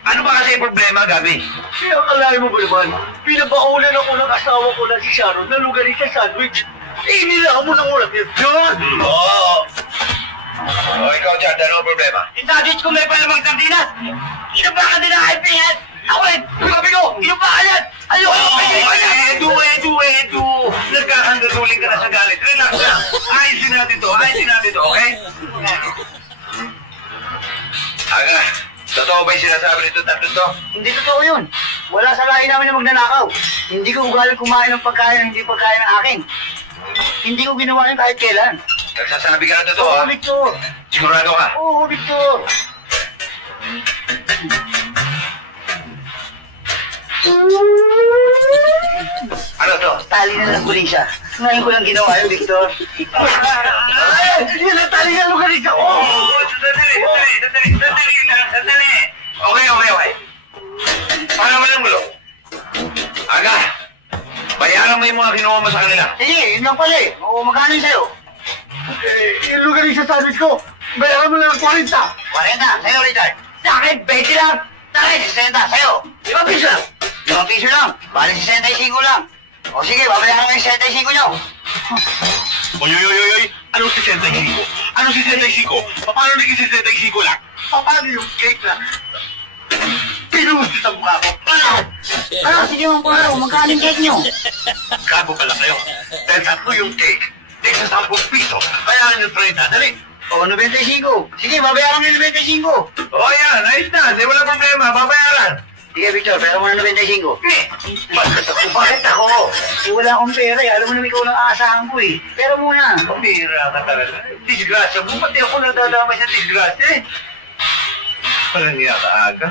Ano ba kasi yung problema, Gabi? Kaya akalain mo ba naman, pinabaulan ako ng asawa ko na si Sharon na lugarin sa sandwich. Inilaan mo ng ulam yun. Yun! Oo! O, ikaw dyan, ano ang problema? Sandwich ko may palamang sardinas! Inaba ka din ang IPS! Ako eh! Sabi ko, inaba ka yan! Ayoko na Edu! Nagkakandaduling ka na sa galit. Relax lang. Ayusin natin to, okay? Aga, totoo ba yung sinasabi nito tatlo to? Hindi totoo yun. Wala sa lahi namin na magnanakaw. Hindi ko ugaling kumain ng pagkain hindi pagkain ng akin. Hindi ko ginawa yun kahit kailan. Nagsasabi ka na totoo, ha? Oo, Victor. Sigurado ka? Oo, Victor. Ano to? Tali na lang kuling siya. Ngayon ko lang ginawa yun, Victor. Ay! Yan ang tali na lugarin siya! Oo! Sandali! Okay. Paano mo lang gulo? Aga! Bayaran mo yung mga kinuha mo sa kanila. Sige, yun lang pala eh. Oo, magkano yun sa'yo? Yung lugarin sa sandwich ko, bayaran mo lang 40. 40? Sa'yo, Richard. Sa akin, 20 lang. Sa akin, 60. Sa'yo, 5 piso lang. 5 piso lang. Bali, 65 lang. O sige, babayaran ko yung 65 nyo. Oy! Anong 65? Anong 65? Paano naging 65 lang? Paano yung cake na? Pinuhos sa mukha ko. Ano? Sige mong paro, magkano yung cake nyo? Gago pala kayo. Dahil tatlo yung cake. Tig sa 10 piso. Bayaran yung 30. Dali! O, 95. Sige, babayaran mo yung 95. O yan, ayos na. Di wala problema. Babayaran. Sige, Victor, pero mo na 95. Bakit ako? Eh, wala akong pera eh. Alam mo naman ikaw lang aasahan ko eh. Pero muna. Pambira ka talaga. Disgrasya mo. Pati ako nadadamay sa disgrasya eh. Parang niya ka aga.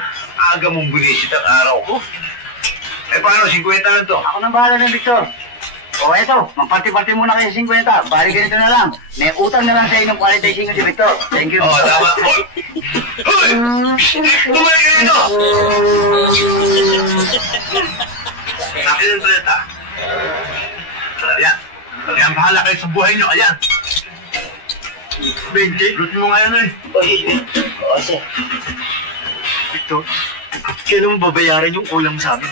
Aga mong bulisit ang araw ko. Eh paano, 50 lang to? Ako nang bahala na, Victor. O, eto, magparti-parti muna kayo sa 50. Bali ganito na lang. May utang na lang sa inyong 45 si Victor. Thank you. Oo, tama. Hoy! Bumalik ka dito! Akin ang 30. Ayan. Ayan, bahala kayo sa buhay nyo. Ayan. 20. Lutin mo nga yan eh. O, sir. Victor, kailan mo babayaran yung ulam sa amin?